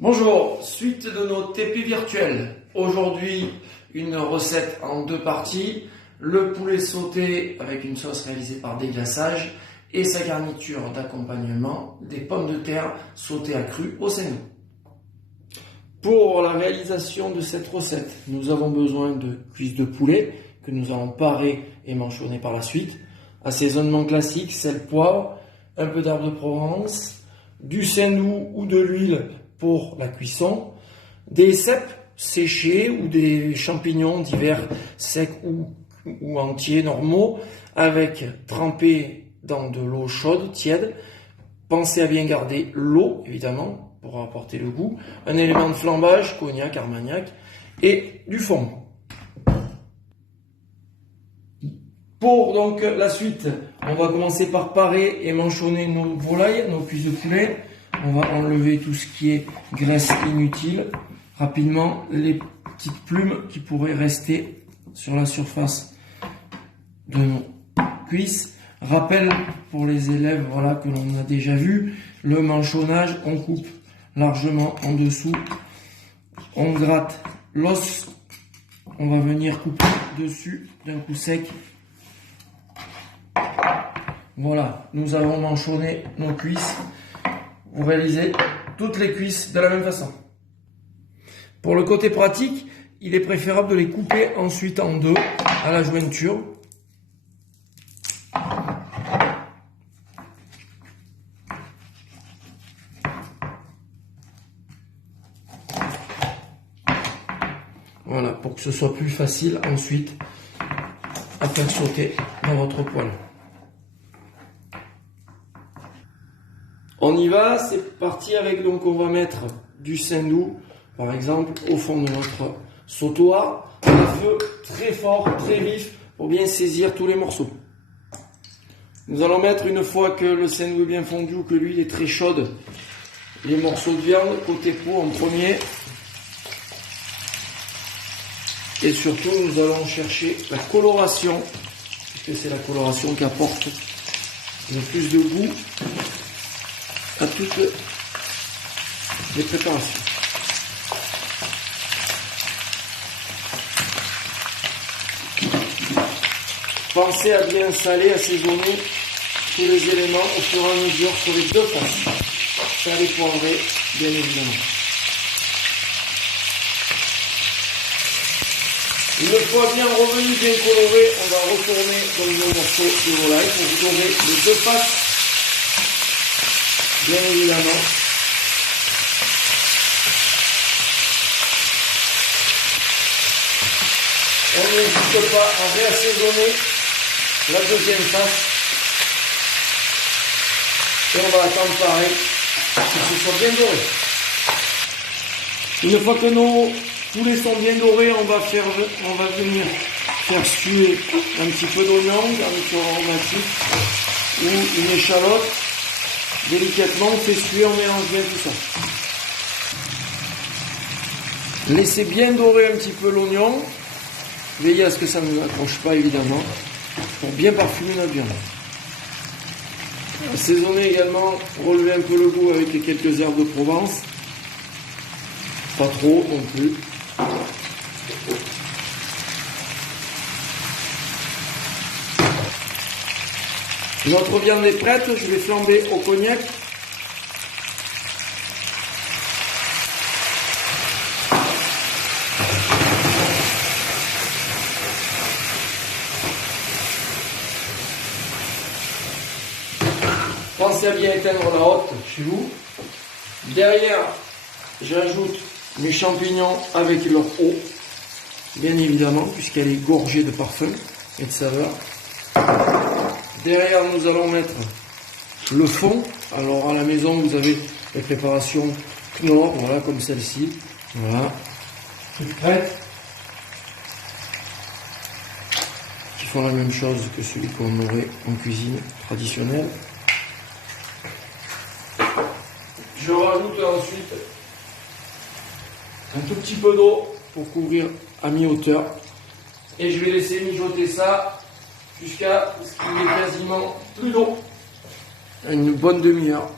Bonjour, suite de nos TP virtuels. Aujourd'hui, une recette en deux parties. Le poulet sauté avec une sauce réalisée par déglaçage et sa garniture d'accompagnement, des pommes de terre sautées à cru au saignant. Pour la réalisation de cette recette, nous avons besoin de cuisses de poulet que nous allons parer et mâchonner par la suite. Assaisonnement classique, sel, poivre, un peu d'herbe de Provence, du saindoux ou de l'huile pour la cuisson, des cèpes séchés ou des champignons divers secs ou entiers normaux avec trempés dans de l'eau chaude, tiède. Pensez à bien garder l'eau évidemment pour apporter le goût, un élément de flambage, cognac, armagnac et du fond. Pour donc la suite, on va commencer par parer et mâchonner nos volailles, nos cuisses de poulet. On va enlever tout ce qui est graisse inutile. Rapidement, les petites plumes qui pourraient rester sur la surface de nos cuisses. Rappel pour les élèves que l'on a déjà vu, le mâchonnage, on coupe largement en dessous. On gratte l'os. On va venir couper dessus d'un coup sec. Voilà, nous avons mâchonné nos cuisses. Vous réalisez toutes les cuisses de la même façon. Pour le côté pratique, il est préférable de les couper ensuite en deux à la jointure. Voilà, pour que ce soit plus facile ensuite à faire sauter dans votre poêle. On y va, c'est parti avec, donc on va mettre du saindoux, par exemple, au fond de notre sautoir, à feu très fort, très vif, pour bien saisir tous les morceaux. Nous allons mettre, une fois que le saindoux est bien fondu ou que l'huile est très chaude, les morceaux de viande côté peau en premier. Et surtout, nous allons chercher la coloration, puisque c'est la coloration qui apporte le plus de goût à toutes les préparations. Pensez à bien saler, assaisonner tous les éléments au fur et à mesure sur les deux faces. Salé, poivré, bien évidemment. Une fois bien revenu, bien coloré, on va retourner dans nos morceaux de volaille pour vous donner les deux faces. Bien évidemment. On n'hésite pas à réassaisonner la deuxième face. Et on va attendre pareil que ce soit bien doré. Une fois que nos poulets sont bien dorés, on va venir faire suer un petit peu d'oignon, garniture aromatique ou une échalote. Délicatement, on fait suer, on mélange bien tout ça. Laissez bien dorer un petit peu l'oignon. Veillez à ce que ça ne accroche pas évidemment, pour bien parfumer notre viande. Assaisonnez également, relevez un peu le goût avec quelques herbes de Provence. Pas trop non plus. Notre viande est prête, je vais flamber au cognac. Pensez à bien éteindre la hotte chez vous. Derrière, j'ajoute mes champignons avec leur eau, bien évidemment, puisqu'elle est gorgée de parfum et de saveur. Derrière, nous allons mettre le fond. Alors, à la maison, vous avez les préparations Knorr, voilà, comme celle-ci. Voilà. Toutes prêtes. Qui font la même chose que celui qu'on aurait en cuisine traditionnelle. Je rajoute ensuite un tout petit peu d'eau pour couvrir à mi-hauteur. Et je vais laisser mijoter ça jusqu'à ce qu'il n'y ait quasiment plus d'eau. Une bonne demi-heure.